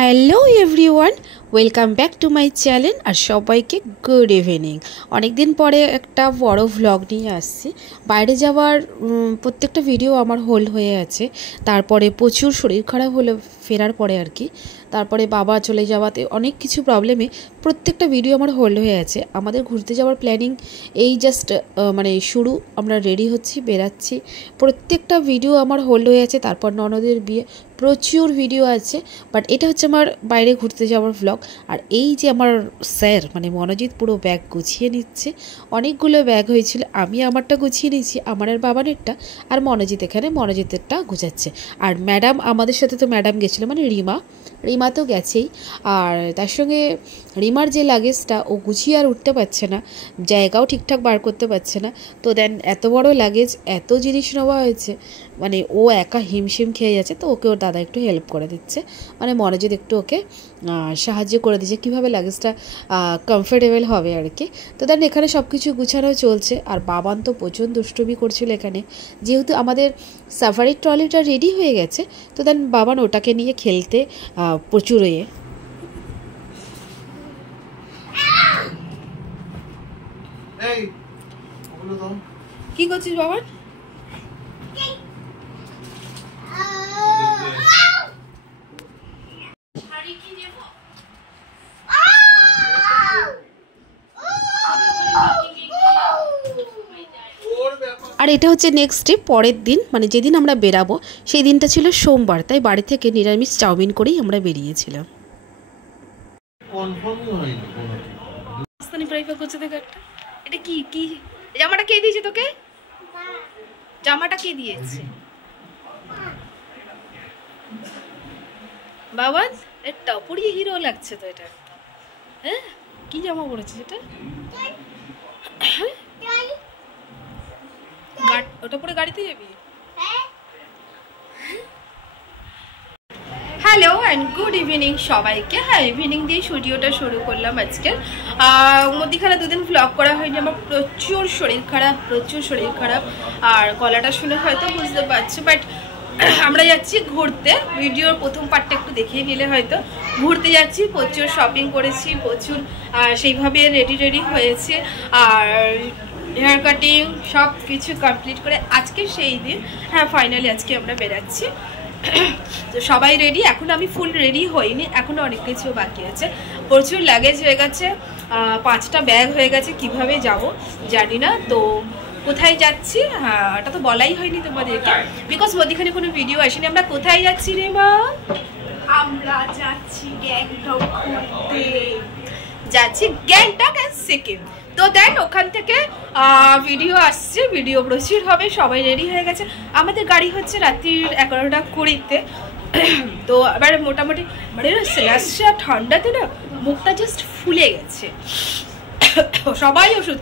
Hello everyone, welcome back to my channel. আর সবাইকে good evening. অনেক দিন পরে একটা বড় ভ্লগ নিয়ে আসছি। বাইরে যাওয়ার প্রত্যেকটা ভিডিও আমার হোল্ড হয়ে আছে। তারপরে প্রচুর শরীর খারাপ হলো ফেরার পরে আর কি। তারপরে বাবা চলে যাওয়াতে অনেক কিছু প্রবলেমে প্রত্যেকটা ভিডিও আমার হোল্ড হয়ে আছে। আমাদের ঘুরতে যাওয়ার প্ল্যানিং এই জাস্ট শুরু, আমরা রেডি হচ্ছি, বেরাচ্ছি। প্রত্যেকটা ভিডিও আমার হোল্ড হয়ে আছে। তারপর ননদের বিয়ে, প্রচুর ভিডিও আছে। বাট এটা হচ্ছে আমার বাইরে ঘুরতে যাওয়ার ভ্লগ। আর এই যে আমার স্যার মনোজিৎ পুরো ব্যাগ গুছিয়ে নিচ্ছে। অনেকগুলো ব্যাগ হয়েছিল, আমি আমারটা গুছিয়ে নিয়েছি, আমার আর বাবানেরটা। আর মনোজিৎ এখানে মনোজিতেরটা গুছাচ্ছে। আর ম্যাডাম আমাদের সাথে তো ম্যাডাম গেছিলো, রিমা তো গেছেই। আর তার সঙ্গে রিমার যে লাগেজটা ও গুছিয়ে আর উঠতে পারছে না, জায়গাও ঠিকঠাক বার করতে পারছে না। তো দেন এত বড় লাগেজ, এত জিনিস নেওয়া হয়েছে, ও একা হিমশিম খেয়ে যাচ্ছে। তো ওকে ওর দাদা একটু হেল্প করে দিচ্ছে, মনোজিৎ একটু ওকে সাহায্য করে দিচ্ছে কীভাবে লাগেজটা কমফোর্টেবল হবে আর কি। তো দেন এখানে সব কিছু গুছানো চলছে। আর বাবান তো প্রচুর দুষ্টুমি করছিল এখানে, যেহেতু আমাদের সাফারির ট্রলিটা রেডি হয়ে গেছে। তো দেন বাবান ওটাকে নিয়ে খেলতে প্রচুর কি করছিস বাবান? আর এটা হচ্ছে নেক্সট ডে, পরের দিন, যেদিন আমরা বেরাবো সেই দিনটা ছিল সোমবার। তাই বাড়ি থেকে নিরামিষ চাউমিন করেই আমরা বেরিয়েছিলাম। এটা কি কি জামাটা কে দিয়েছে তোকে? জামাটা কে দিয়েছে বাবা? এটা পুরিয়ে হিরো লাগছে তো এটা। হ্যাঁ, কি জামা পরেছিস এটা? ওটা পরে গাড়িতে যাবি? হ্যালো অ্যান্ড গুড ইভিনিং সবাইকে। হ্যাঁ, ইভিনিং দিয়ে ভিডিওটা শুরু করলাম আজকে। মধ্যিখানে দুদিন ভ্লগ করা হয়নি, আমার প্রচুর শরীর খারাপ। আর গলাটা শুনে হয়তো বুঝতে পারছো। বাট আমরা যাচ্ছি ঘুরতে। ভিডিওর প্রথম পার্টটা একটু দেখিয়ে নিলে হয়তো। ঘুরতে যাচ্ছি, প্রচুর শপিং করেছি, প্রচুর সেইভাবে রেডি হয়েছে। আর হেয়ার কাটিং সব কিছু কমপ্লিট করে আজকে সেই দিন। হ্যাঁ, ফাইনালি আজকে আমরা বেরাচ্ছি। তো সবাই রেডি, এখন আমি ফুল রেডি হইনি, এখনও অনেক কিছু বাকি আছে। প্রচুর লাগেজ হয়ে গেছে, 5টা ব্যাগ হয়ে গেছে। কিভাবে যাব জানি না। তো কোথায় যাচ্ছি হ্যাঁ এটা তো বলাই হয়নি তোমাদেরকে, বিকজ মধ্যখানে কোনো ভিডিও আসেনি। আমরা কোথায় যাচ্ছি রে মা? আমরা যাচ্ছি গ্যাংটক ঘুরতে, যাচ্ছি গ্যাংটক আর সিকিম। তো দেন ওখান থেকে ভিডিও আসছে, ভিডিও প্রচুর হবে। সবাই রেডি হয়ে গেছে। আমাদের গাড়ি হচ্ছে রাত্রির 11টা 20-তে। তো এবার মোটামুটি সেলাসা ঠান্ডাতে না মুখটা জাস্ট ফুলে গেছে। সবাই ওষুধ,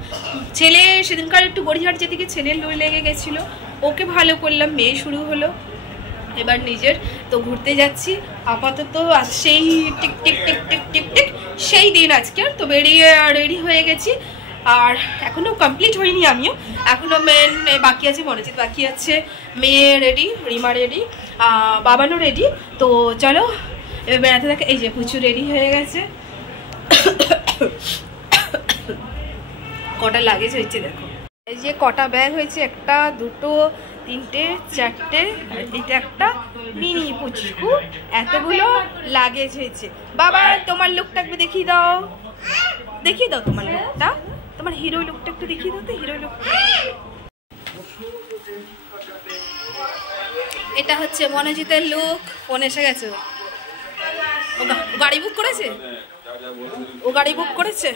ছেলে সেদিনকার একটু গড়িয়াহাট যেদিকে ছেলের লু লেগে গেছিলো, ওকে ভালো করলাম, মেয়ে শুরু হলো এবার নিজের। তো ঘুরতে যাচ্ছি আপাতত। সেই tick tick tick tick tick tick সেই দিন আজকে। তো বেরিয়ে রেডি হয়ে গেছি। আর এখনও কমপ্লিট হয়নি, আমিও এখনও মেন বাকি আছে, মনোজিৎ বাকি আছে, মেয়ে রেডি, রিমা রেডি, বাবানও রেডি। তো চলো এবার বেড়াতে থাকে। এই যে প্রচুর রেডি হয়ে গেছে। কটা লাগেজ হয়েছে দেখো, এই যে কটা ব্যাগ হয়েছে, 1, 2, 3, 4, আর এটা একটা মিনি পুচকু। এতগুলো লাগেজ হয়েছে। বাবা তোমার লুকটা একটু দেখিয়ে দাও তোমার লুকটা, তোমার হিরো লুকটা একটু দেখিয়ে দাও তো, হিরো লুকটা। এটা হচ্ছে মনোজিতের লুক। ফোন এসে গেছে, ও গাড়ি বুক করেছে।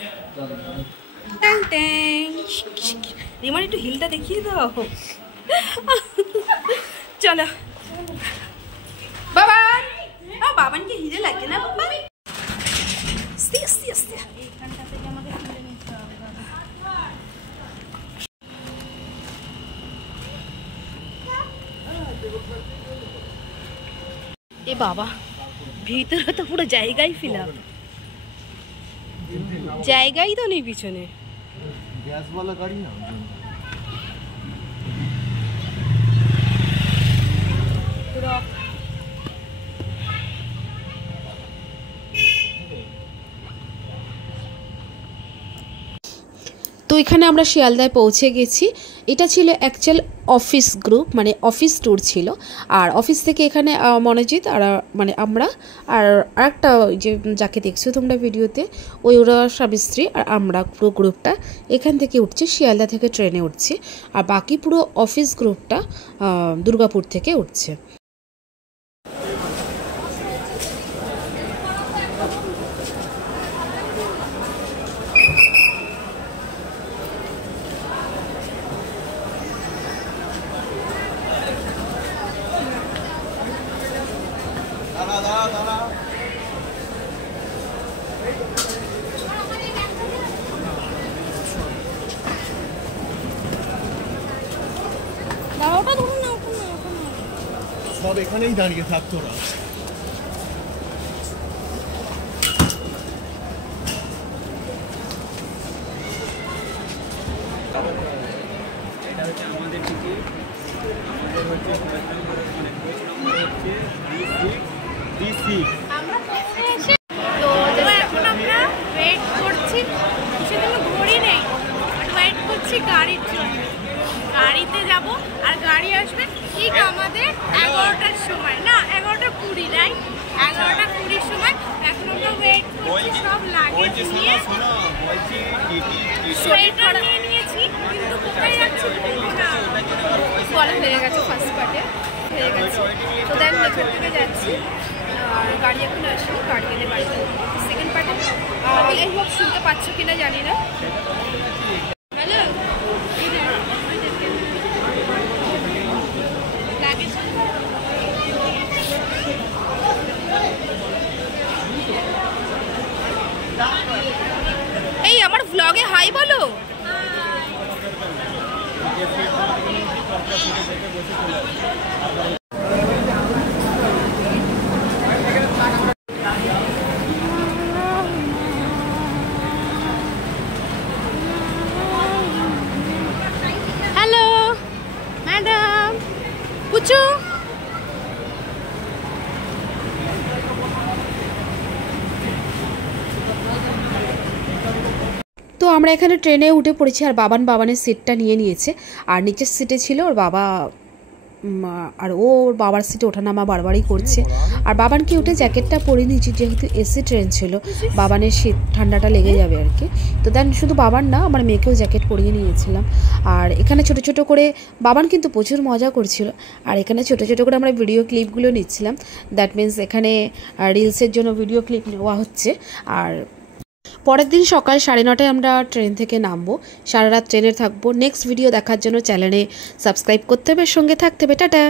রিমার একটু হিলটা দেখিয়ে দাও। চলো বাবানকে হিলে লাগে না বাবা। এ বাবা, ভিতরে তো পুরো জায়গায় ফিলাম, জায়গাই তো নেই পিছনে। গ্যাস वाला গাড়ি না, তো এখানে আমরা শিয়ালদায় পৌঁছে গেছি। এটা ছিল অ্যাকচুয়াল অফিস গ্রুপ, মানে অফিস ট্যুর ছিল। আর অফিস থেকে এখানে মনোজিৎ আর মানে আমরা আর আরেকটা যে যাকে দেখছো তোমরা ভিডিওতে, ওরা স্বামী স্ত্রী আর আমরা পুরো গ্রুপটা এখান থেকে উঠছি, শিয়ালদা থেকে ট্রেনে উঠছি। আর বাকি পুরো অফিস গ্রুপটা দুর্গাপুর থেকে উঠছে। সব এখানেই দাঁড়িয়ে থাকতো না। এটা হচ্ছে আমাদের টিকিট, আমাদের হচ্ছে তো এখন আমরা ওয়েট করছি, সেজন্য ঘড়ি নেই, ওয়েট করছি গাড়ির জন্য। গাড়িতে যাব আর গাড়ি আসবে ঠিক আমাদের 11টার সময়, না 11:20, রাইট 11:20 সময়। এখন আমরা ওয়েট করছি, সব লাগেজ নিয়ে সোয়েটার নিয়ে নিয়েছি, কিন্তু কোথায় যাচ্ছি বলবো না। বলা হয়ে গেছে ফার্স্ট পার্টে, হয়ে গেছে। তো দেন এখান থেকে যাচ্ছি, আর গাড়ি এখন আসেনি, গাড়ি এলে বাড়িতে সেকেন্ড পার্টে। এই হোক শুনতে পাচ্ছ কিনা জানি না। হ্যালো, এই আমার ভ্লগে হাই বলো। হ্যালো ম্যাডাম, পুচু। তো আমরা এখানে ট্রেনে উঠে পড়েছি, আর বাবানের সিটটা নিয়ে নিয়েছে। আর নিচের সিটে ছিল ওর বাবা, আর ওর বাবার সিটে ওঠানামা বারবারই করছে। আর বাবানকে উঠে জ্যাকেটটা পরে নিয়েছি, যেহেতু এসি ট্রেন ছিল, বাবানের শীত ঠান্ডাটা লেগে যাবে আর কি। তো দেন শুধু বাবার না, আমার মেয়েকেও জ্যাকেট পরিয়ে নিয়েছিলাম। আর এখানে ছোট ছোট করে বাবান কিন্তু প্রচুর মজা করছিল। আর এখানে ছোট ছোট করে আমরা ভিডিও ক্লিপগুলো নিচ্ছিলাম। দ্যাট মিন্স এখানে রিলসের জন্য ভিডিও ক্লিপ নেওয়া হচ্ছে। আর পরের দিন সকাল 9:30টায় আমরা ট্রেন থেকে নামবো, সারা রাত ট্রেনে থাকবো। নেক্সট ভিডিও দেখার জন্য চ্যানেলে সাবস্ক্রাইব করতে হবে, সঙ্গে থাকতে হবে। টাটা।